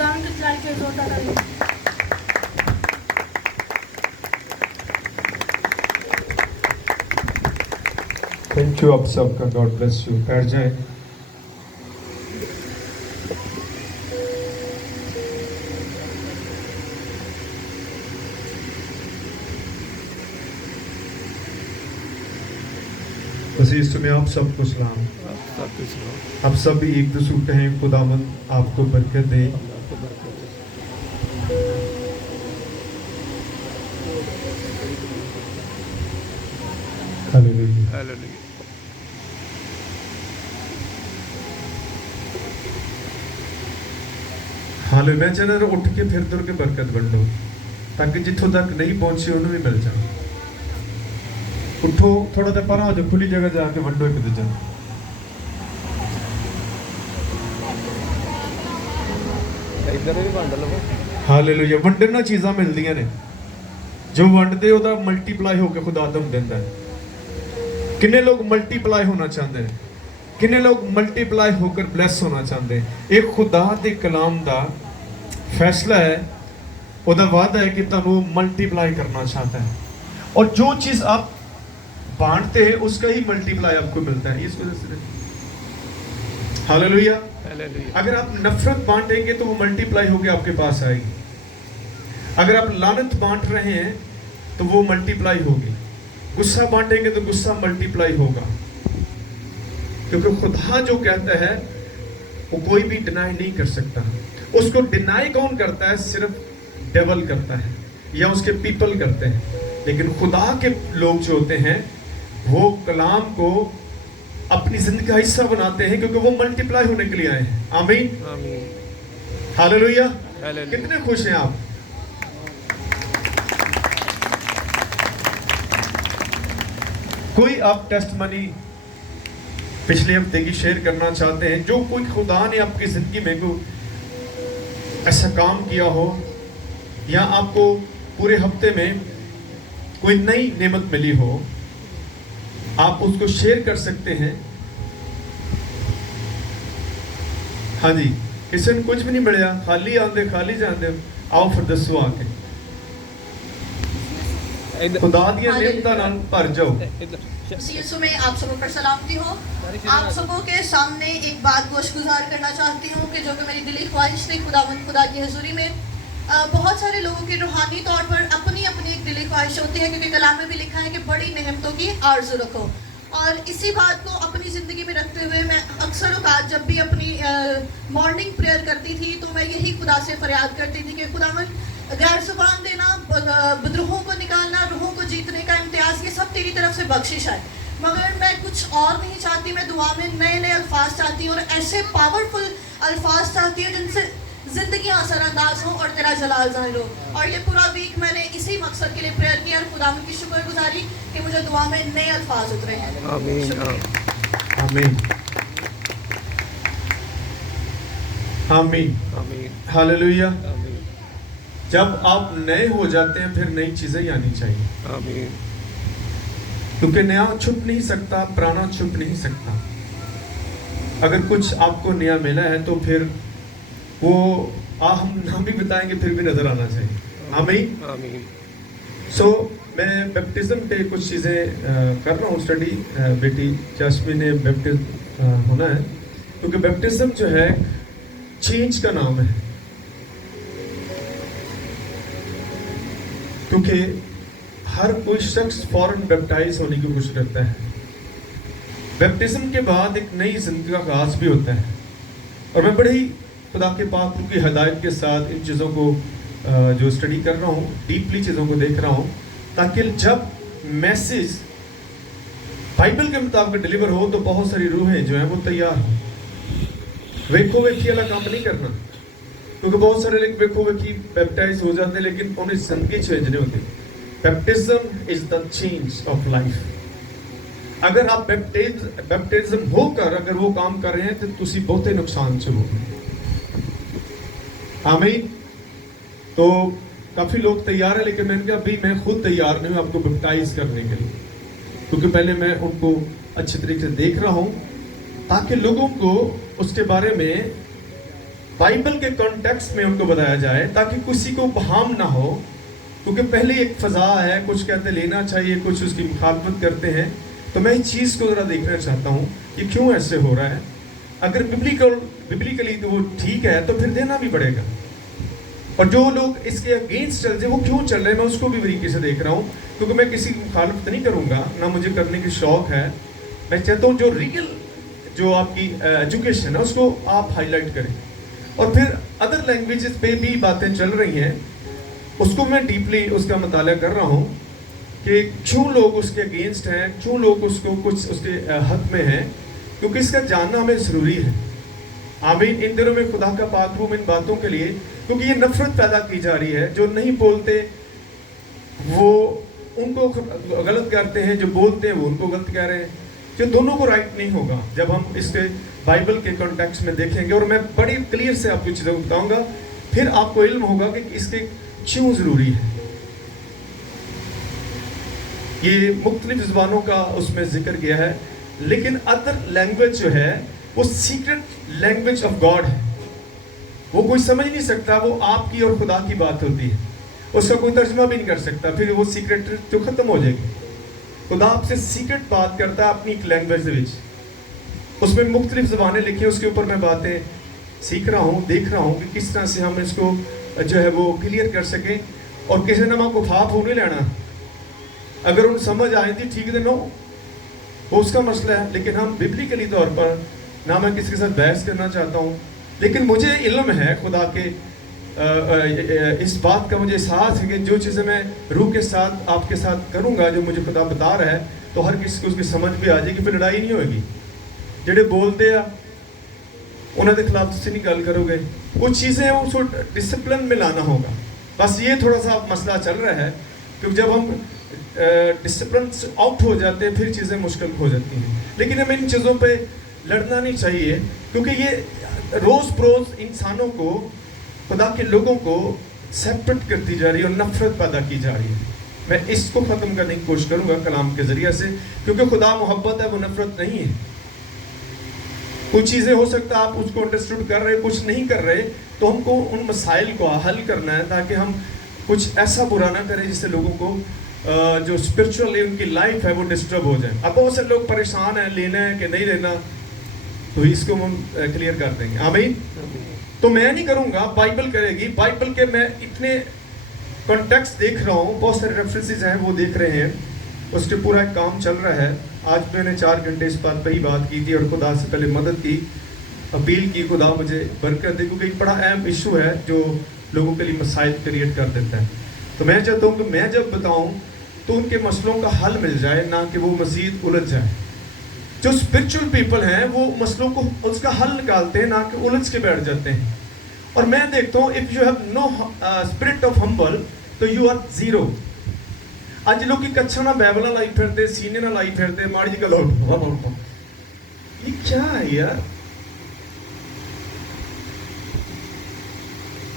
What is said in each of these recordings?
खुदावंद की चलाई के जोरदार ताली। थैंक यू आप सबका, गॉड ब्लेस यू। बैठ जाएं। अज़ीज़ तुम्हें आप सबको सलाम। आप सब भी एक दूसरे हैं। खुदावंद आपको बरकत दे। हालेलुया। हालेलुया। जरा उठ के फिर तुर के बरकत वंडो ताकि जिथों तक नहीं पहुंचे उन्हें भी मिल जाए। उठो, थोड़ा देर पर आ जाओ, खुली जगह जाके वंडो एक दूजे। हालेलुया। वंडे ना चीज़ां मिलदियां ने, जो वंडदे ओदा मल्टीप्लाई होकर खुदा दम देंदा है। किन्ने लोग मल्टीप्लाई होना चाहते हैं? किन्ने लोग मल्टीप्लाई होकर ब्लेस होना चाहते हैं? एक खुदा दे कलाम दा फैसला है, ओदा वादा है कि तुहानू मल्टीप्लाई करना चाहता है, और जो चीज़ आप बांटते हैं उसका ही मल्टीप्लाई आपको मिलता है। इस वजह से हालेलुया। अगर आप नफरत बांटेंगे तो वो मल्टीप्लाई होकर आपके पास आएगी। अगर आप लानत बांट रहे हैं तो वो मल्टीप्लाई होगी। गुस्सा बांटेंगे तो गुस्सा मल्टीप्लाई होगा, क्योंकि खुदा जो कहता है वो कोई भी डिनाई नहीं कर सकता। उसको डिनाई कौन करता है? सिर्फ डेवल करता है या उसके पीपल करते हैं। लेकिन खुदा के लोग जो होते हैं वो कलाम को अपनी जिंदगी का हिस्सा बनाते हैं, क्योंकि वो मल्टीप्लाई होने के लिए आए हैं। आमीन, हालेलुया। कितने खुश हैं आप? कोई आप टेस्टमनी पिछले हफ्ते की शेयर करना चाहते हैं, जो कोई खुदा ने आपकी जिंदगी में कोई ऐसा काम किया हो, या आपको पूरे हफ्ते में कोई नई नेमत मिली हो, आप उसको शेयर कर सकते हैं। हाँ जी, किसी ने कुछ भी नहीं मिला, खाली आंदे खाली जाते, आओ फिर दसो आके खुदा दिया नेमतां नाल भर जाओ। यीशु में आप सबों पर सलामती हो। आप सबों के सामने एक बात गोशगुजार करना चाहती हूँ कि जो कि मेरी दिली ख्वाहिश थी खुदा की हजूरी में। बहुत सारे लोगों की रूहानी तौर पर अपनी अपनी एक दिली ख्वाहिश होती है, क्योंकि कलाम में भी लिखा है कि बड़ी नेमतों की आरज़ू रखो। और इसी बात को अपनी ज़िंदगी में रखते हुए मैं अक्सर औकात जब भी अपनी मॉर्निंग प्रेयर करती थी तो मैं यही खुदा से फरियाद करती थी कि खुदावन गैर ज़ुबान देना, बदरूहों को निकालना, रूहों को जीतने का इम्तियाज़, ये सब तेरी तरफ से बख्शिश है। मगर मैं कुछ और नहीं चाहती। मैं दुआ में नए नए अल्फाज चाहती हूँ, और ऐसे पावरफुल अल्फाज चाहती हूँ जिनसे ज़िंदगियाँ असरअंदाज हों और तेरा जलाल ज़ाहिर हो। और ये पूरा वीक मैंने इसी मकसद के लिए प्रेयर किया और खुदा की शुक्रगुजारी कि मुझे दुआ में नए अल्फाज उतरे हैं। आमीन, आमीन, आमीन, आमीन, हालेलुया। जब आप नए हो जाते हैं फिर नई चीजें ही आनी चाहिए। आमीन। क्योंकि नया छुप नहीं सकता, पुराना छुप नहीं सकता। अगर कुछ आपको नया मिला है तो फिर वो हम भी बताएंगे, फिर भी नजर आना चाहिए। आमीन, आमीन। सो मैं बैप्टिज्म पे कुछ चीज़ें कर रहा हूँ स्टडी। बेटी जासमीन ने बैप्टिज्म होना है, क्योंकि बैप्टिज्म जो है चेंज का नाम है। क्योंकि हर कोई शख्स फौरन बैप्टाइज होने की कोशिश करता है। बैप्टिज्म के बाद एक नई जिंदगी का आगाज भी होता है, और मैं बड़े ही खुदा के पाक की हदायत के साथ इन चीज़ों को जो स्टडी कर रहा हूँ, डीपली चीज़ों को देख रहा हूँ, ताकि जब मैसेज बाइबल के मुताबिक डिलीवर हो तो बहुत सारी रूहें जो हैं वो तैयार हों। वेखो वेखी वाला काम नहीं करना, क्योंकि बहुत सारे लोग वेखो वेखी बैप्टाइज हो जाते हैं लेकिन उन्हें जिंदगी चेंज नहीं होती। Baptism is the change of life. अगर आप बैप्टिज्म होकर अगर वो काम कर रहे हैं तो तुसी बहुत ही नुकसान से हो। आमीन। तो काफ़ी लोग तैयार है, लेकिन मैंने कहा भाई मैं खुद तैयार नहीं हूँ आपको बैप्टाइज करने के लिए, क्योंकि पहले मैं उनको अच्छे तरीके से देख रहा हूँ ताकि लोगों को उसके बारे में बाइबल के कॉन्टेक्स्ट में उनको बताया जाए ताकि किसी को बहाम ना हो, क्योंकि पहले एक फजा है, कुछ कहते लेना चाहिए, कुछ उसकी मुखालफत करते हैं। तो मैं इस चीज़ को ज़रा देखना चाहता हूँ कि क्यों ऐसे हो रहा है। अगर बिब्लिकली तो वो ठीक है तो फिर देना भी पड़ेगा, और जो लोग इसके अगेंस्ट चल रहे वो क्यों चल रहे हैं, मैं उसको भी बारीकी से देख रहा हूँ, क्योंकि मैं किसी की मुखालफत नहीं करूँगा, ना मुझे करने की शौक है। मैं चाहता हूँ जो रियल जो आपकी एजुकेशन है उसको आप हाईलाइट करें, और फिर अदर लैंग्वेजेस पे भी बातें चल रही हैं, उसको मैं डीपली उसका मुताला कर रहा हूँ कि क्यों लोग उसके अगेंस्ट हैं, क्यों लोग उसको कुछ उसके हक में हैं, क्योंकि इसका जानना हमें ज़रूरी है। आमीन। इन दिनों में खुदा का पाक रूम इन बातों के लिए, क्योंकि ये नफरत पैदा की जा रही है, जो नहीं बोलते वो उनको गलत करते हैं, जो बोलते हैं वो उनको गलत कह रहे हैं, जो दोनों को राइट नहीं होगा जब हम इसके बाइबल के कॉन्टेक्स्ट में देखेंगे। और मैं बड़ी क्लियर से आपको चीज़ें बताऊंगा, फिर आपको इल्म होगा कि इसके क्यों ज़रूरी है। ये मुख्तलिफ ज़बानों का उसमें जिक्र किया है, लेकिन अदर लैंग्वेज जो है वो सीक्रेट लैंग्वेज ऑफ गॉड है, वो कोई समझ नहीं सकता, वो आपकी और खुदा की बात होती है, उसका कोई तर्जमा भी नहीं कर सकता, फिर वो सीक्रेट तो ख़त्म हो जाएगी। खुदा आपसे सीक्रेट बात करता है अपनी एक लैंग्वेज विच, उसमें मुख्तलिफ ज़बानें लिखी हैं, उसके ऊपर मैं बातें सीख रहा हूँ, देख रहा हूँ कि किस तरह से हम इसको जो है वो क्लियर कर सकें। और किसी ने को फाप हो नहीं लेना, अगर उन समझ आए थी ठीक है, नो वो उसका मसला है, लेकिन हम बिब्लिकली तौर पर ना मैं किसी के साथ बहस करना चाहता हूँ, लेकिन मुझे इल्म है खुदा के इस बात का, मुझे एहसास है कि जो चीज़ें मैं रूह के साथ आपके साथ करूँगा, जो मुझे खुदा बता रहा है, तो हर किसी को उसकी समझ भी आ जाएगी, फिर लड़ाई नहीं होगी। जेडे बोलते आ उन्होंने खिलाफ तुम नहीं गल करोगे, कुछ चीज़ें हैं उसको डिसिप्लिन में लाना होगा। बस ये थोड़ा सा मसला चल रहा है, क्योंकि जब हम डिसिप्लिन से आउट हो जाते हैं फिर चीज़ें मुश्किल हो जाती हैं। लेकिन हमें इन चीज़ों पे लड़ना नहीं चाहिए, क्योंकि ये रोज़ बरोज़ इंसानों को, खुदा के लोगों को सेपरेट करती जा रही है और नफरत पैदा की जा रही है। मैं इसको ख़त्म करने की कोशिश करूँगा कलाम के ज़रिए से, क्योंकि खुदा मोहब्बत है, वो नफरत नहीं है। कुछ चीज़ें हो सकता है आप उसको अंडरस्टूड कर रहे, कुछ नहीं कर रहे, तो हमको उन मसाइल को हल करना है, ताकि हम कुछ ऐसा बुरा ना करें जिससे लोगों को जो स्पिरिचुअली उनकी लाइफ है वो डिस्टर्ब हो जाए। अब बहुत से लोग परेशान हैं, लेना है कि नहीं लेना, तो इसको हम क्लियर कर देंगे। आमीन। तो मैं नहीं करूँगा, बाइबल करेगी। बाइबल के मैं इतने कॉन्टेक्स्ट देख रहा हूँ, बहुत सारे रेफरेंसेस हैं वो देख रहे हैं, उसके पूरा एक काम चल रहा है। आज मैंने 4 घंटे इस बात पर ही बात की थी और खुदा से पहले मदद की, अपील की, खुदा मुझे बरकत दे, क्योंकि एक बड़ा अहम इशू है जो लोगों के लिए मसाइल क्रिएट कर देता है। तो मैं चाहता हूँ कि मैं जब बताऊँ तो उनके मसलों का हल मिल जाए, ना कि वो मज़ीद उलझ जाए। जो स्पिरिचुअल पीपल हैं वो मसलों को उसका हल निकालते हैं, ना कि उलझ के बैठ जाते हैं। और मैं देखता हूँ if you have no spirit of humble तो यू आर जीरो। अज लोग कच्छा ना बैबल लाई फिरते, सीने ना लाई फिरते, माड़ी जी गल ये क्या है यार।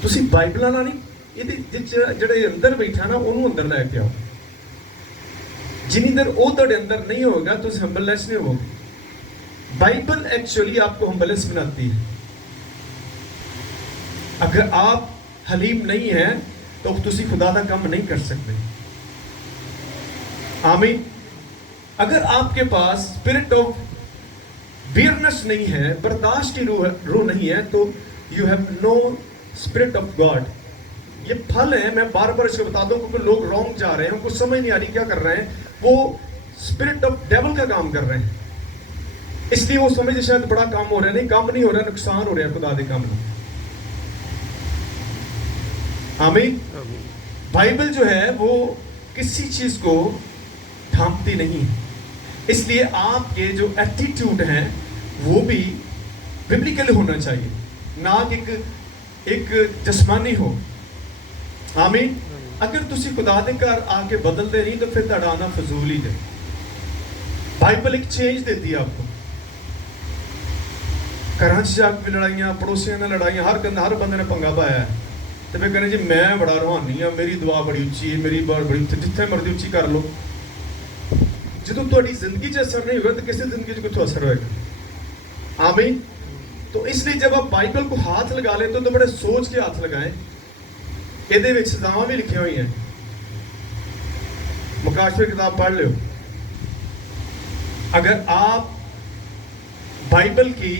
तुसी बाइबल ना नहीं, ਜਿਹੜੇ ਅੰਦਰ ਬੈਠਾ ਨਾ ਉਹਨੂੰ ਅੰਦਰ ਲੈ ਕੇ ਆਓ। जिन्नी देर वो तेरे अंदर नहीं होगा तो हम्बलनेस नहीं होगी। बाइबल एक्चुअली आपको हम्बलनेस बनाती है। अगर आप हलीम नहीं है तो तुसी खुदा का काम नहीं कर सकते। आमीन। अगर आपके पास स्पिरिट ऑफ बियरनेस नहीं है, बर्दाश्त की रूह नहीं है, तो you have no spirit of God. ये फल है, मैं बार बार इसको बता दूं, क्योंकि लोग रॉन्ग जा रहे हैं, उनको समझ नहीं आ रही क्या कर रहे हैं, वो स्पिरिट ऑफ डेविल का काम कर रहे हैं, इसलिए वो समझे शायद बड़ा काम हो रहा है। नहीं, काम नहीं हो रहा, नुकसान हो रहा है खुदा के काम में। आमीन। बाइबल जो है वो किसी चीज को ढांपती नहीं है, इसलिए आपके जो एटीट्यूड हैं वो भी बिब्लिकल होना चाहिए, ना कि एक जिस्मानी हो। आमीन। अगर तुसी खुदा दे घर आके बदलते नहीं तो फिर तुहाडा आना फजूल ही है। बाइबल एक चेंज देती है आपको। घर जाके भी लड़ाइयाँ, पड़ोसियों ने लड़ाइयाँ, हर बंदे ने पंगा पाया है, तो फिर कहने जी मैं बड़ा रूहानी हाँ, मेरी दुआ बड़ी उच्ची है, मेरी बात बड़ी उच्ची, जिथे मर्जी उच्ची कर लो। जो तुहाडी जिंदगी च असर नहीं होगा तो किसी जिंदगी च कितों असर होएगा। आमीन। तो इसलिए जब आप बाइबल को हाथ लगा लेते हो तो बड़े सोच के हाथ लगाएं। ਇਹਦੇ ਵਿੱਚ ਸਜ਼ਾਵਾਂ ਵੀ ਲਿਖੀਆਂ ਹੋਈਆਂ, मुकाशवे किताब पढ़ लो। अगर आप बाइबल की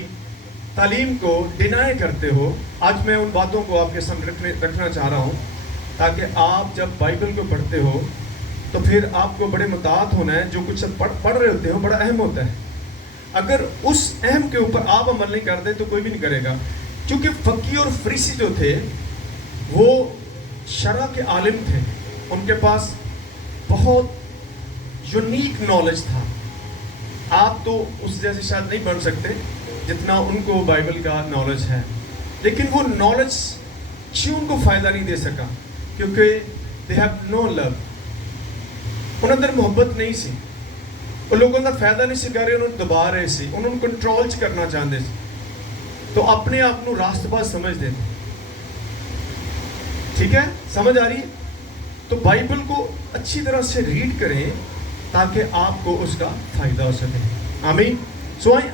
तालीम को डिनाई करते हो, आज मैं उन बातों को आपके सामने रखना चाह रहा हूँ ताकि आप जब बाइबल को पढ़ते हो तो फिर आपको बड़े मुताहत होना है। जो कुछ पढ़ रहे होते हो बड़ा अहम होता है। अगर उस अहम के ऊपर आप अमल नहीं करते तो कोई भी नहीं करेगा। क्योंकि फकी और फरीसी जो थे वो शरा के आलिम थे, उनके पास बहुत यूनिक नॉलेज था। आप तो उस जैसे शायद नहीं बन सकते जितना उनको बाइबल का नॉलेज है, लेकिन वो नॉलेज क्यों उनको फ़ायदा नहीं दे सका? क्योंकि दे हैव नो लव, उन्हें अंदर मोहब्बत नहीं सी। वो लोगों का फ़ायदा नहीं सी कर रहे, उन्होंने दबा रहे सी, उन्होंने कंट्रोल च करना चाहते सी, तो अपने आप को रास्तबाज समझते थे। ठीक है, समझ आ रही है? तो बाइबल को अच्छी तरह से रीड करें ताकि आपको उसका फ़ायदा हो सके। आमीन। सो आइए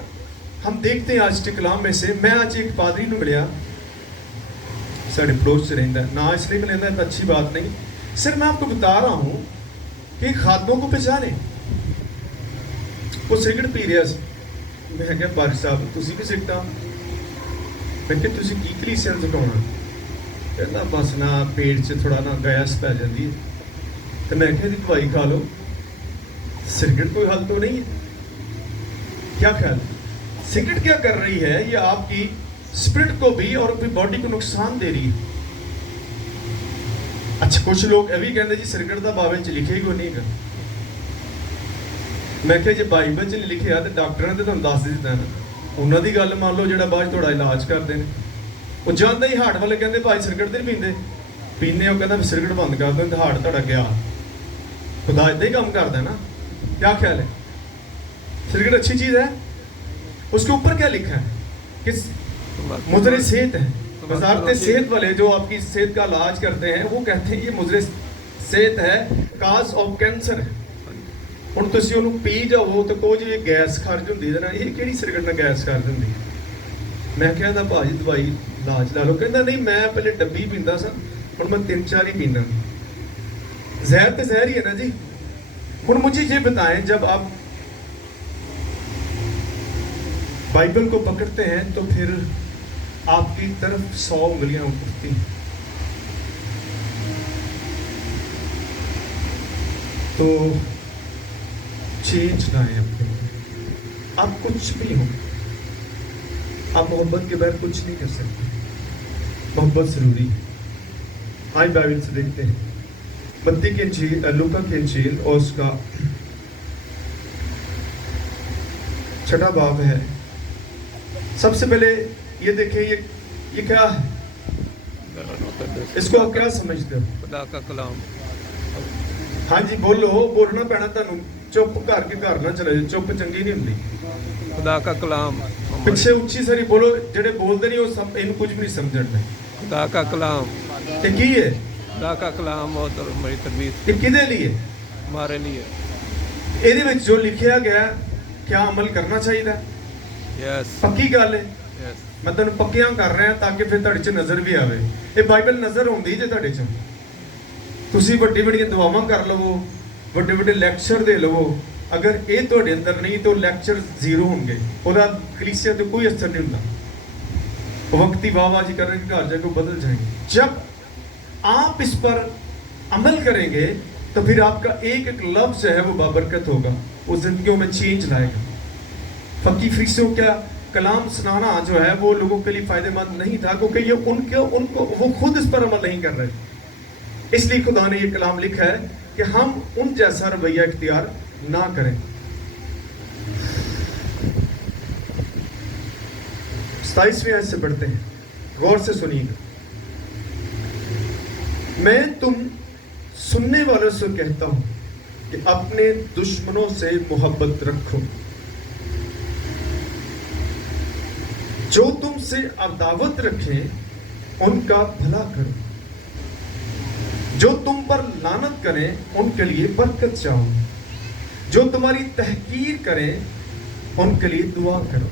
हम देखते हैं आज के कलाम में से। मैं आज एक पादरी को मिलिया, साढ़े पड़ोस से रहता है ना, इसलिए मिलता है तो अच्छी बात नहीं, सिर्फ मैं आपको बता रहा हूँ कि खातों को पहचाने। वो सिगरेट पी रहा सी, मैं क्या बारिश साहब तुसी भी सिगटा? मैं क्या तुसी की कलीसिया झुकाउणा? कहता बस ना पेट से थोड़ा ना गैस पै जाती है, तो मैं क्या दवाई खा लो, सिगरेट कोई हल तो नहीं है। क्या ख्याल, सिगरेट क्या कर रही है? ये आपकी स्पिरिट को भी और अपनी बॉडी को नुकसान दे रही है। अच्छा, कुछ लोग ये भी कहते जी सिगरेट का बाइबल च लिखे ही कोई नहीं कर। मैं क्या जे बाइबल च लिखे तो डॉक्टर ने तुहानू दस दिता ना, उन्होंने की गल मान लो जो बाद थोड़ा इलाज करते हैं। वो जाते ही हार्ट वाले कहते भाई सिगरेट तो नहीं पीते, पीने वो कहता सिगरेट बंद कर दो तो हार्ट थोड़ा गया। खुदा इदा ही काम करता है ना। क्या ख्याल है? सिगरेट अच्छी चीज़ है? उसके ऊपर क्या लिखा है कि मुजरे सेहत है। वजारत सेहत वाले जो आपकी सेहत का इलाज करते हैं वो कहते हैं ये मुजरे सेहत है, काज ऑफ कैंसर है। ਹੁਣ ਤੁਸੀਂ ਉਹਨੂੰ ਪੀ ਜਾਓ ਤਾਂ ਕਹੋ ਜੀ ਇਹ ਗੈਸ ਖਰਜ ਹੁੰਦੀ ਹੈ ਨਾ, ਇਹ ਕਿਹੜੀ ਸਿਗਰਟ ਨਾਲ ਗੈਸ ਖਰਜ ਹੁੰਦੀ? ਮੈਂ ਕਿਹਾ ਤਾਂ ਭਾਜੀ ਦਵਾਈ ਇਲਾਜ ਲਾ ਲਓ। ਕਹਿੰਦਾ ਨਹੀਂ ਮੈਂ ਪਹਿਲੇ ਡੱਬੀ ਪੀਂਦਾ ਸਾਂ, ਹੁਣ मैं 3-4 ही पीना। जहर तो जहर ही है ना जी। ਹੁਣ मुझे ये बताएं, जब आप बाइबल को पकड़ते हैं तो फिर आपकी तरफ 100 उंगलियां उठती हैं, तो चेंज लाए अपने। आप कुछ भी हो, आप मोहब्बत के बगैर कुछ नहीं कर सकते। मोहब्बत जरूरी है। आइए बाइबल से देखते हैं मत्ती की इंजील, लूका की इंजील और उसका 6वां बाब है। सबसे पहले ये देखें, ये क्या है? इसको आप क्या समझते हो? खुदा का कलाम। हाँ जी बोलो, बोलना पैना तुहानू। चुप करके घर ना चले जाओ, चुप चंगी नहीं होंदी। खुदा का कलाम। पिछे उच्ची सारी बोलो, जेडे बोलते नहीं वो सब इन कुछ भी नहीं समझते। खुदा का कलाम ये की है? खुदा का कलाम और हमारी तरबीत ये किहदे लिए? हमारे लिए। ਇਹਦੇ ਵਿੱਚ जो लिखा गया क्या अमल करना चाहिए? यस पक्की गल है। यस। मैं तुहानू पक्कियां कर रहा ताकि फिर तुहाडे च नज़र भी आवे। ये बाइबल नज़र आउंदी जे तुहाडे च, तुसीं वड्डी वड्डियां दुआवां कर लवो, ਵੱਡੇ ਵੱਡੇ ਲੈਕਚਰ ਦੇ ਲਵੋ, ਅਗਰ ਇਹ ਤੁਹਾਡੇ ਅੰਦਰ ਨਹੀਂ तो ਲੈਕਚਰ ਜ਼ੀਰੋ ਹੋਣਗੇ, ਉਹਦਾ ਕਲੀਸਿਆ ਤੇ ਕੋਈ ਅਸਰ नहीं ਹੁੰਦਾ। वक्ती वाहवाही करके घर जाकर बदल जाएंगे। जब आप इस पर अमल करेंगे तो फिर आपका एक एक लफ्ज है वो बाबरकत होगा, वो जिंदगियों में चेंज लाएगा। फकी फरीसियों का कलाम सुनाना जो है वो लोगों के लिए फायदेमंद नहीं था, क्योंकि ये उनको वो खुद इस पर अमल नहीं कर रहे। इसलिए खुदा ने ये कलाम लिखा है कि हम उन जैसा रवैया इख्तियार ना करें। 27वीं आयत से पढ़ते हैं, गौर से सुनिएगा। मैं तुम सुनने वालों से कहता हूं कि अपने दुश्मनों से मोहब्बत रखो, जो तुमसे अदावत रखें उनका भला करो, जो तुम पर लानत करें उनके लिए बरकत चाहो, जो तुम्हारी तहकीर करें उनके लिए दुआ करो।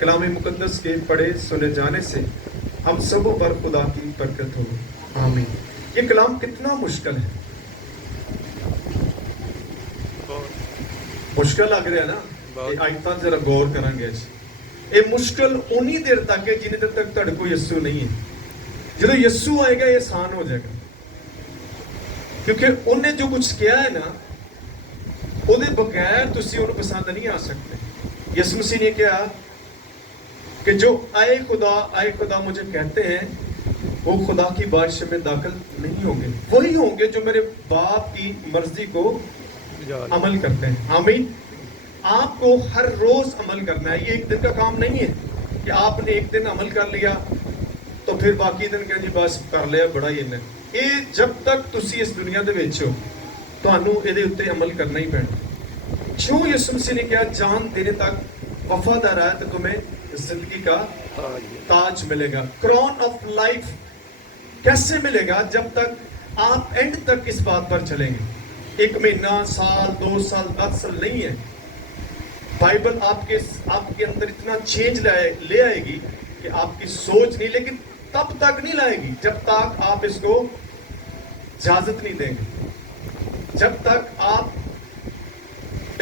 कलाम मुकद्दस के पढ़े सुने जाने से हम सबों पर खुदा की बरकत हो, आमीन। ये कलाम कितना मुश्किल है, मुश्किल लग रहा है ना? बहुत। ये आयतां जरा गौर करांगे आज। ये मुश्किल उन्हीं देर तक है जिन्नी देर तक तुहाडे कोल यीशु नहीं है। ਜਦੋਂ ਯਿਸੂ ਆਏਗਾ ਇਹ ਆਸਾਨ ਹੋ ਜਾਏਗਾ, ਕਿਉਂਕਿ ਉਹਨੇ ਜੋ ਕੁਝ ਕਿਹਾ ਹੈ ਨਾ, ਉਹਦੇ ਬਗੈਰ ਤੁਸੀਂ ਉਹਨੂੰ ਪਸੰਦ ਨਹੀਂ ਆ ਸਕਦੇ। ਯਿਸੂ ਮਸੀਹ ਨੇ ਕਿਹਾ कि जो आए खुदा मुझे कहते हैं वो खुदा की बारिश में दाखिल नहीं होंगे, वही होंगे जो मेरे बाप की मर्जी को अमल करते हैं, आमीन। आपको हर रोज अमल करना है, ये एक दिन का काम नहीं है कि आपने एक दिन अमल कर लिया तो फिर बाकी दिन कहें जी बस कर लिया बड़ा ही इन्ना। ये जब तक तुसी इस दुनिया दे विच हो ਤੁਹਾਨੂੰ ਇਹਦੇ ਉੱਤੇ ਅਮਲ ਕਰਨਾ ਹੀ ਪੈਣਾ। जो यीशु मसीह ने कहा जान देने तक वफादार है तो तुम्हें जिंदगी का ताज मिलेगा। क्रॉन ऑफ लाइफ कैसे मिलेगा? जब तक आप एंड तक इस बात पर चलेंगे। एक महीना, साल, 2 साल, 10 साल नहीं है। बाइबल आपके अंदर इतना चेंज ले आएगी कि आपकी सोच नहीं, लेकिन तब तक नहीं लाएगी जब तक आप इसको इजाजत नहीं देंगे, जब तक आप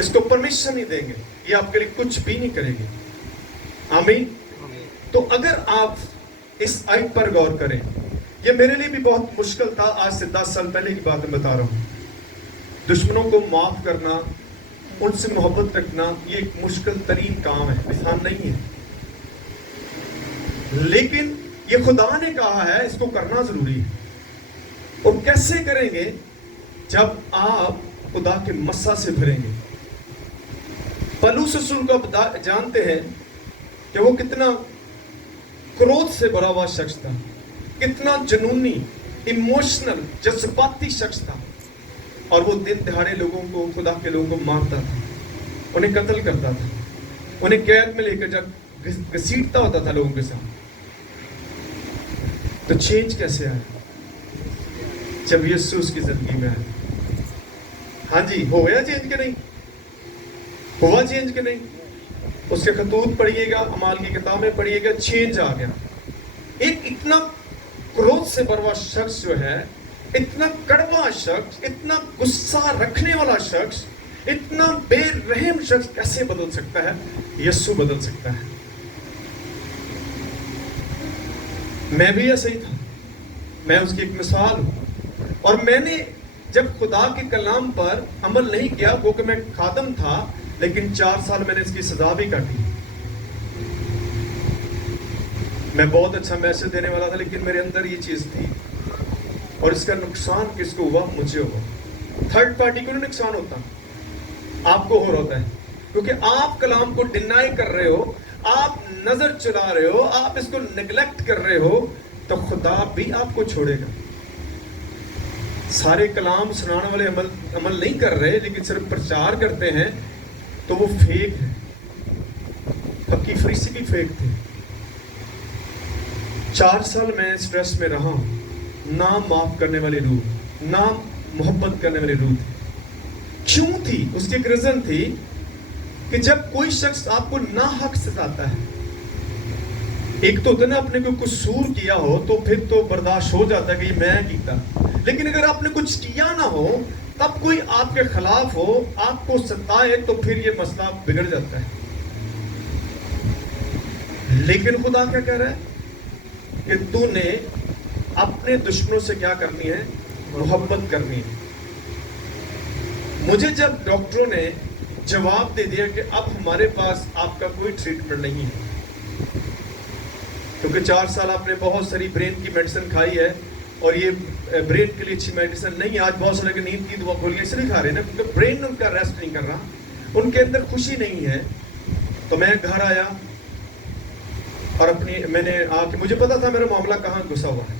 इसको परमिशन नहीं देंगे, ये आपके लिए कुछ भी नहीं करेगी, आमीन। तो अगर आप इस आयत पर गौर करें, ये मेरे लिए भी बहुत मुश्किल था। आज से 10 साल पहले की बात मैं बता रहा हूँ। दुश्मनों को माफ करना, उनसे मोहब्बत रखना, ये एक मुश्किल तरीन काम है, आसान नहीं है। लेकिन ये खुदा ने कहा है इसको करना जरूरी है। और कैसे करेंगे? जब आप खुदा के मस्सा से भरेंगे। पौलुस रसूल को आप जानते हैं कि वो कितना क्रोध से भरा हुआ शख्स था, कितना जुनूनी, इमोशनल, जज्बाती शख्स था, और वो दिन दहाड़े लोगों को, खुदा के लोगों को मारता था, उन्हें कत्ल करता था, उन्हें कैद में लेकर जब घसीटता होता था लोगों के साथ। तो चेंज कैसे आया? जब यीशु उसकी जिंदगी में आया। हाँ जी, हो गया चेंज के नहीं? हुआ चेंज के नहीं? उसके खतूत पढ़िएगा, अमाल की किताबें पढ़िएगा, चेंज आ गया। एक इतना क्रोध से भरा शख्स जो है, इतना कड़वा शख्स, इतना गुस्सा रखने वाला शख्स, इतना बेरहम शख्स कैसे बदल सकता है? यीशु बदल सकता है। मैं भी ऐसा ही था, मैं उसकी एक मिसाल हूं। और मैंने जब खुदा के कलाम पर अमल नहीं किया, वो कि मैं खादम था, लेकिन 4 साल मैंने इसकी सजा भी काटी। मैं बहुत अच्छा मैसेज देने वाला था, लेकिन मेरे अंदर ये चीज थी, और इसका नुकसान किसको हुआ? मुझे हुआ। थर्ड पार्टी को नहीं नुकसान होता, आपको हो रहा है, क्योंकि आप कलाम को डिनाई कर रहे हो, आप नजर चला रहे हो, आप इसको नेग्लेक्ट कर रहे हो, तो खुदा भी आपको छोड़ेगा। सारे कलाम सुनाने वाले अमल नहीं कर रहे, लेकिन सिर्फ प्रचार करते हैं, तो वो फेक है। पक्की फरीसी भी फेक थे। 4 साल मैं स्ट्रेस में रहा हूं। ना माफ करने वाली रूह, ना मोहब्बत करने वाली रूह थी। क्यों थी? उसकी एक रीजन थी कि जब कोई शख्स आपको ना हक सताता है, एक तो ना आपने कोई कसूर किया हो तो फिर तो बर्दाश्त हो जाता है कि ये मैं कीता, लेकिन अगर आपने कुछ किया ना हो, तब कोई आपके खिलाफ हो, आपको सताए, तो फिर ये मसला बिगड़ जाता है। लेकिन खुदा क्या कह रहा है कि तूने अपने दुश्मनों से क्या करनी है? मोहब्बत करनी है। मुझे जब डॉक्टरों ने जवाब दे दिया कि अब हमारे पास आपका कोई ट्रीटमेंट नहीं है, क्योंकि 4 साल आपने बहुत सारी ब्रेन की मेडिसिन खाई है, और ये ब्रेन के लिए अच्छी मेडिसिन नहीं है। आज बहुत सारे की नींद की दवा गोलियां इसलिए खा रहे हैं ना, क्योंकि ब्रेन उनका रेस्ट नहीं कर रहा, उनके अंदर खुशी नहीं है। तो मैं घर आया और मैंने आके, मुझे पता था मेरा मामला कहाँ घुसा हुआ है।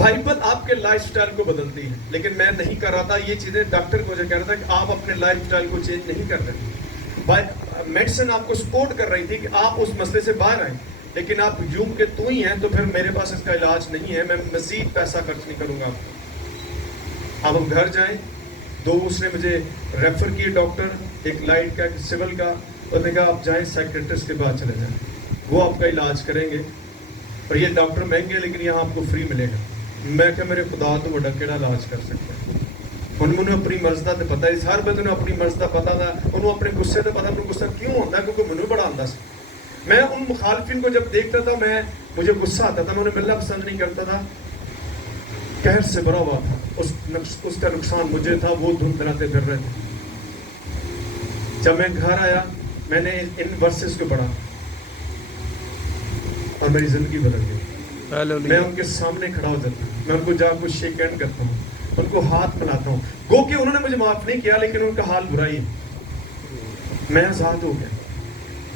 बाइबल आपके लाइफस्टाइल को बदलती है, लेकिन मैं नहीं कर रहा था ये चीजें। डॉक्टर मुझे कह रहा था कि आप अपने लाइफस्टाइल को चेंज नहीं कर रहे। मेडिसिन आपको सपोर्ट कर रही थी कि आप उस मसले से बाहर आए, लेकिन आप यूं के तू ही हैं, तो फिर मेरे पास इसका इलाज नहीं है, मैं मजीद पैसा खर्च नहीं करूंगा आपको। अब हम घर जाएं। 2 उसने मुझे रेफर किए डॉक्टर, एक लाइट का, एक सिविल का, उन्होंने कहा आप जाए साइकेट्रिस्ट के पास चले जाएं, वो आपका इलाज करेंगे और ये डॉक्टर महंगे लेकिन यहाँ आपको फ्री मिलेगा। मैं क्या मेरे खुदा तो बड़ा केड़ा इलाज कर सकता है। उन्होंने अपनी मर्ज़ का तो पता है, हर बंदे ने अपनी मर्ज़ का पता था, उन्होंने अपने गुस्से का पता, गुस्सा क्यों होता है क्योंकि मैंने बड़ा आता था। मैं उन मुखालफिन को जब देखता था मुझे गुस्सा आता था, मैं उन्हें मिलना पसंद नहीं करता था, कहर से भरा हुआ था, उसका नुकसान मुझे था, वो धुंधलाते फिर रहे थे। जब मैं घर आया मैंने इन वर्सेस को पढ़ा और मेरी जिंदगी बदल गई। मैं उनके सामने खड़ा हो जाता हूँ, मैं उनको जाकर शेक हैंड करता हूँ, उनको हाथ मिलाता हूँ, गो कि उन्होंने मुझे माफ नहीं किया लेकिन उनका हाल बुरा ही है। मैं आजाद हो गया।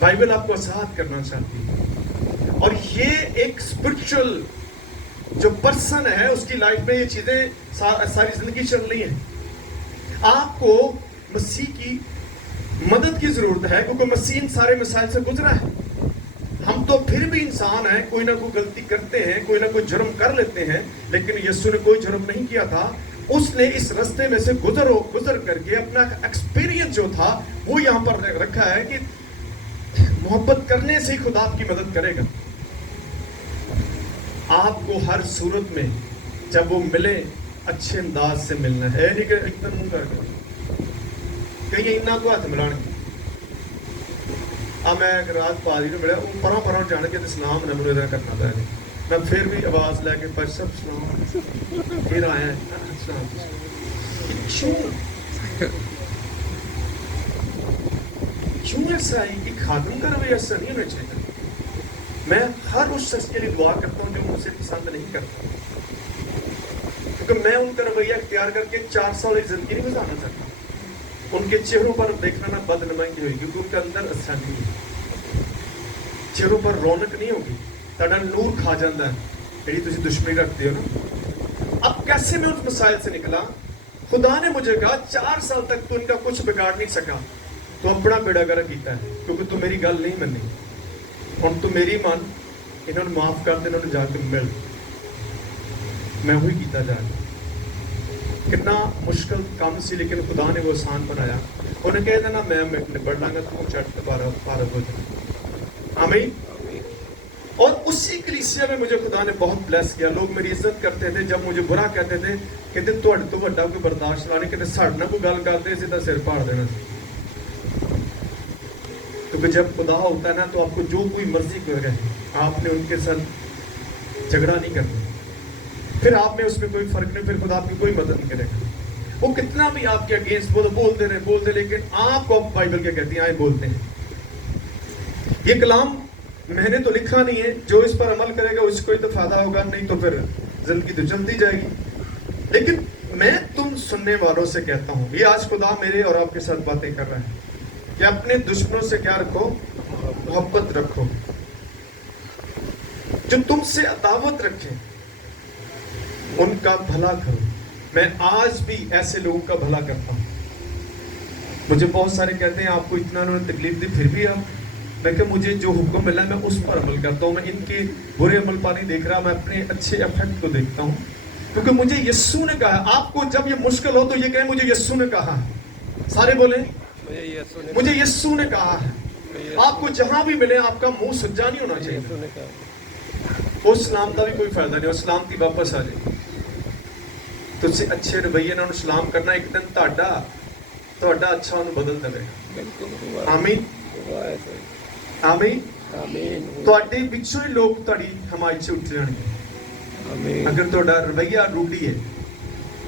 बाइबल आपको आजाद करना चाहती है और ये एक स्पिरिचुअल जो पर्सन है उसकी लाइफ में ये चीजें सारी जिंदगी चल रही है। आपको मसीह की मदद की जरूरत है क्योंकि मसीह इन सारे मसाइल से गुजरा है। हम तो फिर भी इंसान हैं, कोई ना कोई गलती करते हैं, कोई ना कोई जुर्म कर लेते हैं, लेकिन यीशु ने कोई जुर्म नहीं किया था। उसने इस रास्ते में से गुजर करके अपना एक्सपीरियंस जो था वो यहाँ पर रखा है कि मोहब्बत करने से ही खुदा आपकी मदद करेगा। आपको हर सूरत में जब वो मिले अच्छे अंदाज से मिलना है, नहीं कि एकदम मुंह कर कहीं इन्ना को हाथ मिलाने। अब मैं एक रात पाजी ने मिला, वो परों जान के सलाम ने मुझे इधर करना था, मैं फिर भी आवाज लेके पर सब सलाम फिर आया क्यों ऐसा है कि खादम का रवैया ऐसा नहीं होना चाहिए। मैं हर उस शख्स के लिए दुआ करता हूँ जो मुझसे पसंद नहीं करता, क्योंकि मैं उनका रवैया इख्तियार करके 4 साल की जिंदगी नहीं गुजारना चाहता। उनके चेहरों पर देखना ना बदनुमाई होगी क्योंकि उनके अंदर अच्छा नहीं है, चेहरों पर रौनक नहीं होगी, ताड़ा नूर खा जाता है यदि तुम दुश्मनी रखते हो ना। अब कैसे मैं उस मसाइल से निकला? खुदा ने मुझे कहा 4 साल तक तू इनका कुछ बिगाड़ नहीं सका, तो अपना बेड़ा गर्क किया है क्योंकि तू मेरी गल नहीं मनी। हम तो मेरी मन इन्होंने माफ कर दे, इन्होंने जाके मिल, मैं वही किया जाके। कितना मुश्किल काम सी लेकिन खुदा ने वो आसान बनाया। उन्हें कह देना मैं निपट लांगा, तू चट भारत हो जाए। आमीन। और उसी कलीसिया में मुझे खुदा ने बहुत ब्लेस किया। लोग मेरी इज्जत करते थे, जब मुझे बुरा कहते थे कहते तुहाडे तो वड्डा कोई बर्दाश्त ना नहीं, कहते साडे नाल कोई गल करते सी तां सिर फाड़ देना। क्योंकि जब खुदा होता है ना तो आपको जो कोई मर्जी करे आपने उनके साथ झगड़ा नहीं करना, फिर आप में उसमें कोई फर्क नहीं, फिर खुदा आपकी कोई मदद नहीं करेगा। वो कितना भी आपके अगेंस्ट बोलते रहे, लेकिन आपको बाइबल क्या कहती है, आए बोलते हैं। ये कलाम मैंने तो लिखा नहीं है, जो इस पर अमल करेगा उसको ही तो फायदा होगा, नहीं तो फिर जिंदगी तो चलती जाएगी। लेकिन मैं तुम सुनने वालों से कहता हूं, ये आज खुदा मेरे और आपके साथ बातें कर रहा है कि अपने दुश्मनों से क्या रखो, मोहब्बत रखो। जो तुमसे अदावत रखें उनका भला करो। मैं आज भी ऐसे लोगों का भला करता हूं। मुझे बहुत सारे कहते हैं आपको इतना उन्होंने तकलीफ दी फिर भी आप, मैं क्या मुझे जो हुक्म मिला मैं उस पर अमल करता हूँ। मैं इनके बुरे अमल पर नहीं देख रहा, मैं अपने अच्छे इफेक्ट को देखता हूँ, क्योंकि मुझे यीशु ने कहा। आपको जब ये मुश्किल हो तो ये कहें मुझे यीशु ने कहा है। सारे बोले मुझे यीशु ने कहा है। आपको जहां भी मिले आपका मुंह सज्जा नहीं होना चाहिए। उस सलाम का भी कोई फायदा नहीं, उस सलामती वापस आ जाए। तुझसे अच्छे रवैये नाल सलाम करना एक दिन ਤੁਹਾਡਾ अच्छा ਉਹਨੂੰ ਬਦਲ ਦੇਵੇਗਾ। ਆਮੀਨ ਆਮੀਨ ਆਮੀਨ। ਤੁਹਾਡੇ ਵਿੱਚੋਂ ਹੀ ਲੋਕ ਤੁਹਾਡੀ ਹਮਾਇਤ 'ਚ ਉੱਠ ਜਾਣਗੇ। ਆਮੀਨ। ਅਗਰ ਤੁਹਾਡਾ ਰਵੱਈਆ ਰੂੜੀ ਹੈ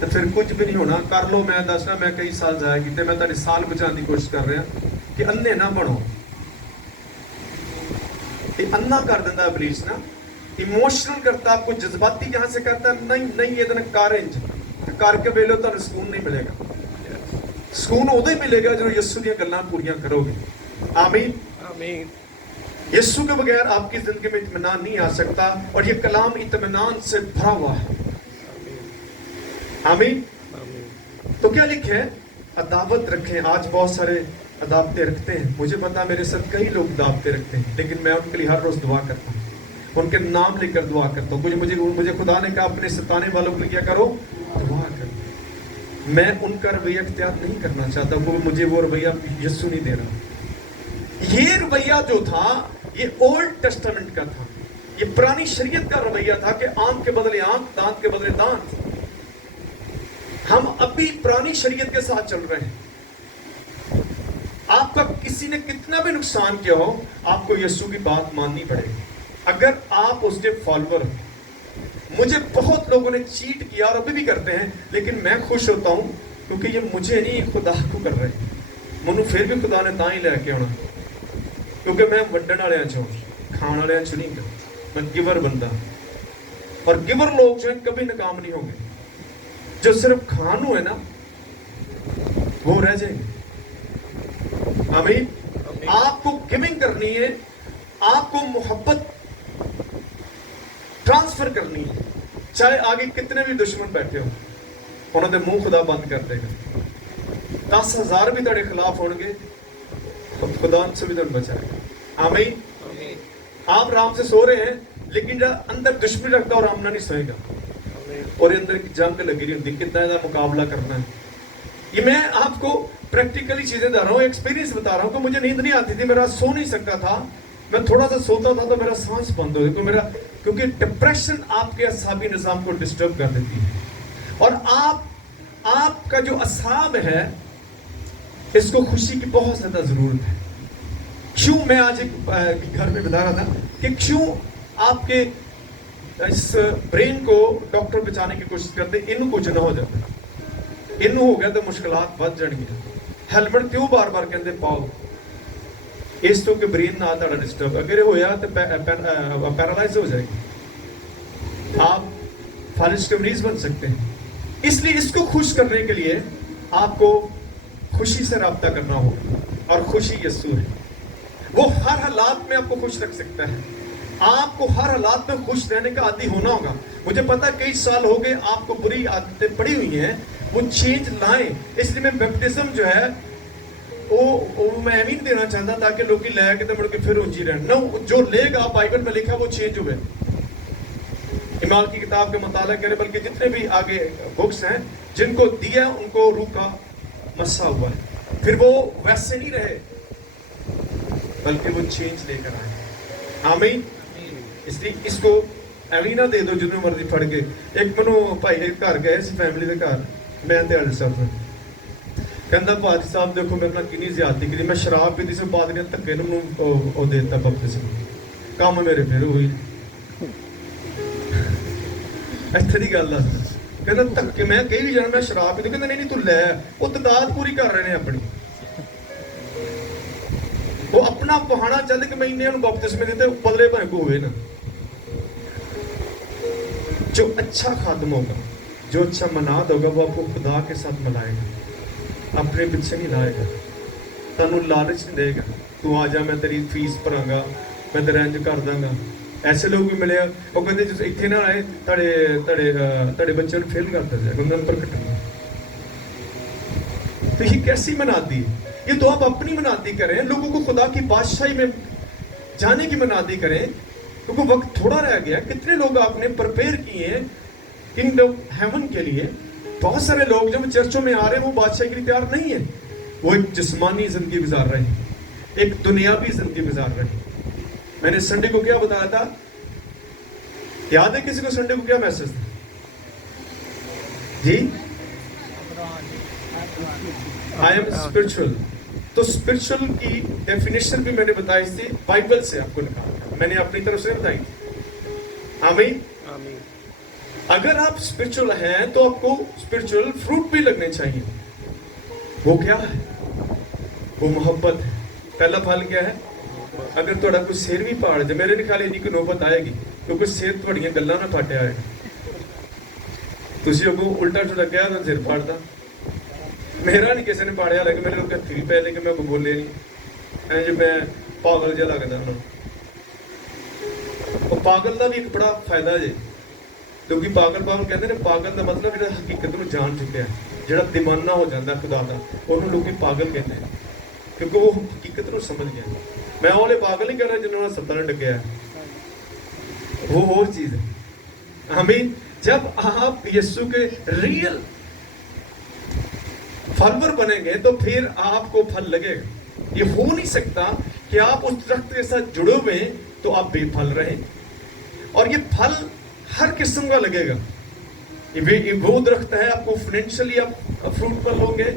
ਤਾਂ ਫਿਰ ਕੁਝ ਵੀ ਨਹੀਂ ਹੋਣਾ। ਕਰ ਲਓ, ਮੈਂ ਦੱਸਣਾ ਮੈਂ ਕਈ ਸਾਲ ਜ਼ਾਇਆ ਕੀਤੇ, ਮੈਂ ਤੁਹਾਡੇ ਸਾਲ ਬਚਾਉਣ ਦੀ ਕੋਸ਼ਿਸ਼ ਕਰ ਰਿਹਾ ਕਿ ਅੰਨੇ ਨਾ ਬਣੋ। ਇਹ ਅੰਨਾ ਕਰ ਦਿੰਦਾ ਇਬਲੀਸ ਨਾ, इमोशनल करता, आपको जज्बाती यहाँ से करता है। नहीं ये तो कारंज करके वेलो तो सुकून नहीं मिलेगा। सुकून उदो ही मिलेगा जो यीशु दी गल्लां पूरियां करोगे। आमीन आमीन। यीशु के बगैर आपकी जिंदगी में इत्मीनान नहीं आ सकता, और ये कलाम इत्मीनान से भरा हुआ है। आमीन। तो क्या लिखे है? अदावत रखें। आज बहुत सारे अदावतें रखते हैं, मुझे पता मेरे साथ कई लोग अदावतें रखते हैं, लेकिन मैं उनके लिए हर रोज दुआ करता हूँ, उनके नाम लेकर दुआ करता हूँ। मुझे खुदा ने कहा अपने सताने वालों के लिए क्या करो, दुआ करो। मैं उनका रवैया इख्तियार नहीं करना चाहता, क्योंकि मुझे वो रवैया यीशु नहीं दे रहा। یہ رویہ جو تھا یہ اولڈ ٹیسٹامنٹ کا تھا, یہ پرانی شریعت کا رویہ تھا کہ آنکھ کے بدلے آنکھ, دانت کے بدلے دانت. ہم ابھی پرانی شریعت کے ساتھ چل رہے ہیں. آپ کا کسی نے کتنا بھی نقصان کیا ہو, آپ کو یسوع کی بات ماننی پڑے گی اگر آپ اس کے فالوور ہیں. مجھے بہت لوگوں نے چیٹ کیا اور ابھی بھی کرتے ہیں, لیکن میں خوش ہوتا ہوں کیونکہ یہ مجھے نہیں خدا کو کر رہے ہیں. منو پھر بھی خدا نے تاں ہی لے کے آنا, کیونکہ میں وڈن والے چوں کھان والے چ نہیں گا, میں گیور بندہ. اور گیور لوگ جو ہیں کبھی ناکام نہیں ہوں گے. جو صرف کھان ہوئے نا وہ رہ جائیں گے. آمین. آپ کو گیونگ کرنی ہے, آپ کو محبت ٹرانسفر کرنی ہے, چاہے آگے کتنے بھی دشمن بیٹھے ہو, انہوں نے منہ خدا بند کر دے گا. 10,000 بھی تیرے خلاف ہوں گے, خدا ان سے بھی تمہیں بچائے گا. آمین. آپ آرام سے سو رہے ہیں, لیکن جب اندر دشمنی رکھتا اور آمنا نہیں سوئے گا, اور اندر جنگ لگی رہی ہوتی, کتنا ایسا مقابلہ کرنا ہے. یہ میں آپ کو پریکٹیکلی چیزیں بتا رہا ہوں, ایکسپیرینس بتا رہا ہوں کہ مجھے نیند نہیں آتی تھی, میرا سو نہیں سکتا تھا, میں تھوڑا سا سوتا تھا تو میرا سانس بند ہو گیا, کیونکہ ڈپریشن آپ کے اعصابی نظام کو ڈسٹرب کر دیتی ہے. اور آپ کا جو اعصاب ہے اس کو خوشی کی بہت زیادہ ضرورت ہے. کیوں میں آج ایک گھر میں بتا رہا تھا کہ کیوں آپ کے اس برین کو ڈاکٹر بچانے کی کوشش کرتے, ان کچھ نہ ہو جاتا, ان ہو گیا تو مشکلات بڑھ جان گیا. ہیلمٹ کیوں بار بار کہتے پاؤ, اس تو کہ برین نہ آتا ڈسٹرب, اگر یہ ہویا تو پیرالائز ہو جائے گی, آپ فالج کے مریض بن سکتے ہیں. اس لیے اس کو خوش کرنے کے لیے آپ کو خوشی سے رابطہ کرنا ہوگا, اور خوشی یسوع ہے. وہ ہر حالات میں آپ کو خوش رکھ سکتا ہے. آپ کو ہر حالات میں خوش رہنے کا عادی ہونا ہوگا. مجھے پتا کئی سال ہو گئے آپ کو بری عادتیں پڑی ہوئی ہیں, وہ چینج لائیں. اس لیے میں بیپٹزم جو ہے وہ میں نہیں دینا چاہتا تاکہ لوگ لے کے تو مڑ کے پھر اونچی رہن. نو, جو لے گا بائبل میں لکھا وہ چینج ہوئے. ایمان کی کتاب کے مطالعہ کرے, بلکہ جتنے بھی آگے بکس ہیں جن کو دیا ان کو روح کا مسا ہوا ہے, پھر وہ ویسے نہیں رہے بلکہ وہ چینج لے کر آئے. آمین. اس لیے اس کو ایویں نہ دے دو جنوں مرضی پھڑ کے. ایک منو بھائی ایک گھر گئے سی فیملی دے گھر, میں دیہڑی صاحب میں کہندا پادری صاحب دیکھو میرے نال کنی زیادتی کی, میں شراب پیتی سی, پادری نے دھکے نوں او دیتا بپتسم, کام میرے پھر ہوئی. ایتھے دی گل دس, کہندا دھکے میں کئی بھی جانا میں شراب پیتی, کہندا نہیں تو لے, وہ تعداد پوری کر رہے ہیں اپنی, وہ اپنا بہانا چاہتے کہ میں انہیں بپتسمے دیتے بدلے بھائی کو ہوئے نا. جو اچھا خادم ہوگا, جو اچھا مناد ہوگا, وہ آپ کو خدا کے ساتھ ملائے گا, اپنے پیچھے نہیں لائے گا, تانوں لالچ نہیں دے گا تو آ جا میں تیری فیس بھراں گا, میں تیرا انج کر داں گا. ایسے لوگ بھی ملے, وہ کہتے جس اتنے نہ آئے تڑے بچے کو فیل کرتا جائے گا, نمبر کٹنا. تو یہ کیسی منادی ہے؟ یہ تو آپ اپنی منادی کریں, لوگوں کو خدا کی بادشاہی میں جانے کی منادی کریں, کیونکہ وقت تھوڑا رہ گیا. کتنے لوگ آپ نے پرپیئر کیے ہیں کنگڈم ہیون کے لیے. بہت سارے لوگ جب چرچوں میں آ رہے ہیں وہ بادشاہی کے لیے تیار نہیں ہیں, وہ ایک جسمانی زندگی گزار رہے ہیں, ایک دنیاوی زندگی گزار رہے ہیں. میں نے سنڈے کو کیا بتایا تھا, یاد ہے کسی کو سنڈے کو کیا میسج تھا جی؟ I am spiritual. تو اسپرچل کی ڈیفینیشن بھی میں نے بتائی تھی, بائبل سے آپ کو نکالا, میں نے اپنی طرف سے بتائی تھی. آمین. اگر آپ اسپرچل ہیں تو آپ کو اسپرچل فروٹ بھی لگنے چاہیے. وہ کیا ہے؟ وہ محبت ہے. پہلا پھل کیا ہے؟ اگر تھوڑا کوئی سیر بھی پاڑ جائے, میرے نہیں خیال اتنی کوئی نوبت آئے گی کیونکہ سیر تھوڑیاں گلاں نہ پھاٹے آئے گا. تسی اگوں الٹا ٹھڑا کیا تو سر پھاڑتا. میرا نہیں کسی نے پاڑیا, لگے میرے لوگ ہتھی پہ لے کے میں بولے نہیں, جو میں پاگل جہا لگتا ہوں. وہ پاگل کا بھی ایک بڑا فائدہ جی, کیونکہ پاگل کہتے ہیں پاگل کا مطلب جہاں حقیقت میں جان چکا ہے, جہاں دیوانہ ہو جاتا ہے خدا کا, انہوں لوگ پاگل کہتے ہیں کیونکہ وہ حقیقت کو سمجھ گیا. میں والے پاگل نہیں کر رہا جنہوں نے ستر ڈگیا ہے, وہ اور چیز ہے. آمین. جب آپ یسوع کے ریئل فالوور بنیں گے تو پھر آپ کو پھل لگے گا. یہ ہو نہیں سکتا کہ कि आप उस दरख्त के साथ जुड़े हुए हैं तो आप बेफल रहें, और ये फल हर किस्म का लगेगा। ये वो दरख्त है, आपको फाइनेंशियली आप फ्रूटफुल होंगे,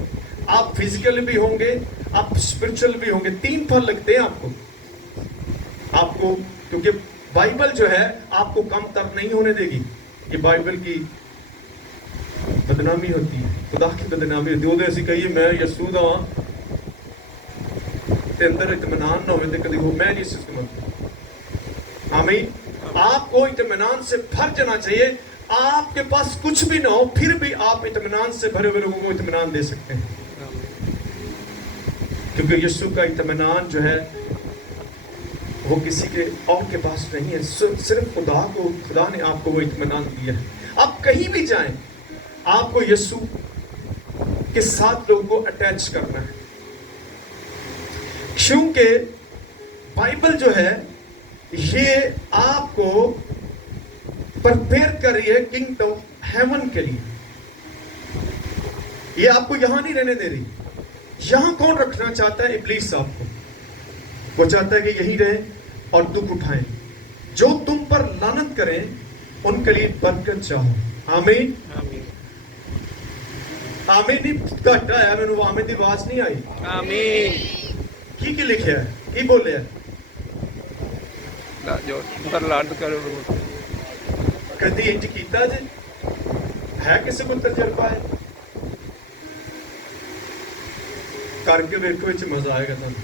आप फिजिकली भी होंगे, आप स्पिरिचुअल भी होंगे। 3 फल लगते हैं आपको, क्योंकि बाइबल जो है आपको कम तक नहीं होने देगी। ये बाइबल की बदनामी होती है, खुदा की बदनामी होती है। ਉਹਦੇ ਅਸੀਂ ਕਹੀਏ ਮੈਂ ਯਸੂ ਦਾ ਹਾਂ ਤੇ ਅੰਦਰ ਇਤਮਾਨਾਨ ਨਾ ਹੋਵੇ ਤੇ ਕਦੀ ਹੋ मैं नहीं इसका मतलब। आमीन। आपको इत्मीनान से भर जाना चाहिए। आपके पास कुछ भी ना हो फिर भी आप इत्मीनान से भरे हुए लोगों को इत्मीनान दे सकते हैं, क्योंकि यीशु का इत्मीनान जो है वो किसी के और के पास नहीं है, सिर्फ खुदा ने आपको वो इत्मीनान दिया है। आप कहीं भी जाएं, आपको यीशु के साथ लोगों को अटैच करना है, क्योंकि बाइबल जो है ये आपको प्रिपेयर कर रही है किंगडम हेवन के लिए। ये आपको यहां नहीं रहने दे रही। यहां कौन रखना चाहता है? इब्लीस आपको। वो चाहता है कि यहीं रहें और दुख उठाएं। जो तुम पर लानत करें उनके लिए बरकत चाहो। आमीन। आमीन नहीं घट आया, मैंने आमीन की आवाज नहीं आई। आमीन। की लिखा है, की बोले है? जो पर लानत करो कदी इंज कीता जे? है किसी को तजर्बा है? करके वेखो, विच मजा आएगा तुहानू,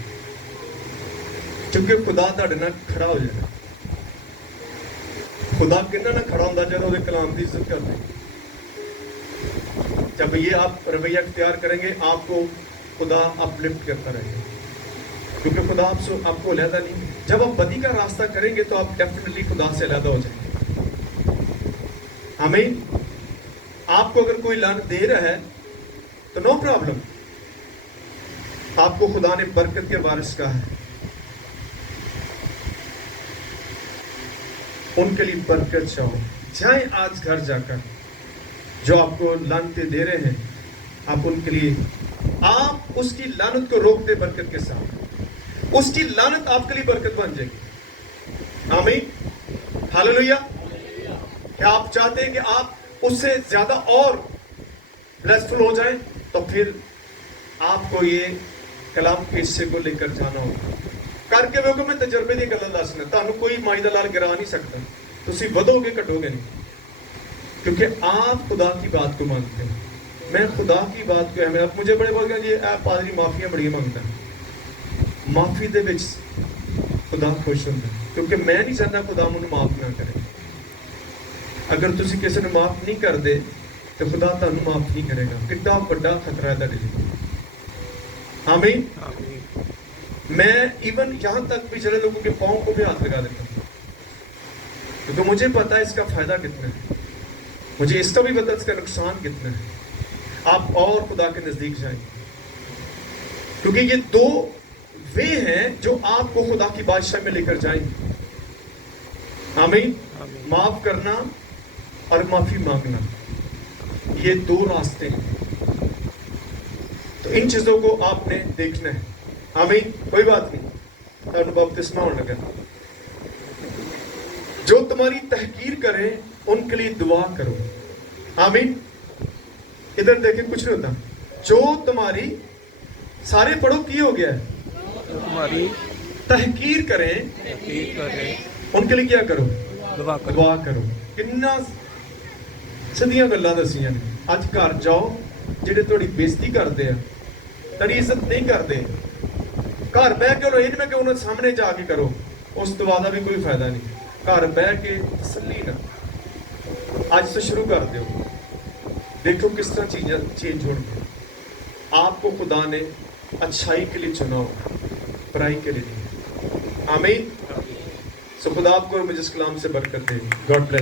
क्योंकि खुदा तुहाडे नाल खड़ा हो जाएगा। खुदा किन्ना नाल खड़ा होंदा जब उसदे कलाम की इज्जत करते। जब ये आप रवैया इख्तियार करेंगे आपको खुदा अपलिफ्ट करता रहेगा, क्योंकि खुदा आपको अलहदा नहीं। जब आप बदी का रास्ता करेंगे तो आप डेफिनेटली खुदा से अलहदा हो जाएंगे। आमीन। आपको अगर कोई लानत दे रहा है तो नो प्रॉब्लम, आपको खुदा ने बरकत के वारिस कहा है। उनके लिए बरकत चाहो। जाए आज घर जाकर, जो आपको लानतें दे रहे हैं आप उनके लिए, आप उसकी लानत को रोक दे बरकत के साथ, उसकी लानत आपके लिए बरकत बन जाएगी। आमीन। हालेलुया। क्या आप चाहते हैं कि आप उससे ज्यादा और ब्लेसफुल हो जाएं? तो फिर आपको ये कलाम के हिस्से को लेकर जाना होगा। करके वेखो, मैं तजर्बे की गल दसना, तुहानू कोई माई दा लाल गिरा नहीं सकता। तुसी वधोगे घटोगे नहीं, क्योंकि आप खुदा की बात को मानते हैं। मैं खुदा की बात को अहमियत, मुझे बड़े बोल गए जी पादरी माफिया बड़ी मांगता है। माफी दे विच खुदा खुश होंदा, क्योंकि मैं नहीं चाहता खुदा मैनू माफ ना करे। अगर तुसी किसी ने माफ नहीं करते तो खुदा तुहानू माफ नहीं करेगा। कितना बड़ा खतरा है तुहाडे लिए। आमीन। मैं इवन यहां तक भी चले लोगों के पाँव को भी हाथ लगा देता हूं, क्योंकि मुझे पता है इसका फायदा कितना है, मुझे इसका भी पता है इसका नुकसान कितना है। आप और खुदा के नजदीक जाएंगे, क्योंकि ये 2 वे हैं जो आपको खुदा की बादशाह में लेकर जाएंगे। आमीन। माफ करना और माफी मांगना, ये 2 रास्ते हैं। तो इन चीजों को आपने देखना है। आमीन। कोई बात नहीं, तुहानू बपतिस्मा होने लगा। जो तुम्हारी तहकीर करें उनके लिए दुआ करो। आमीन। इधर देखें, कुछ नहीं होता। जो तुम्हारी, सारे पढ़ो, की हो गया है? तुम्हारी तहकीर करें उनके लिए क्या करो? दुआ करो। किन्ना सदियां गल्लां दसियां ने। अज घर जाओ, जेडे थोड़ी बेइज्जती करते हैं, तेरी इज्जत नहीं करते, घर बह के ये नहीं मैं कि उन्हें सामने जाके करो, उस दुआ का भी कोई फायदा नहीं। घर बह के तसल्ली ना आज से शुरू कर दो। देखो किस तरह चीजें चेंज होंगी। आपको खुदा ने अच्छाई के लिए चुना हो, बुराई के लिए नहीं। आमीन। सो खुदा आपको मुझे इस कलाम से बरकत दे। God bless.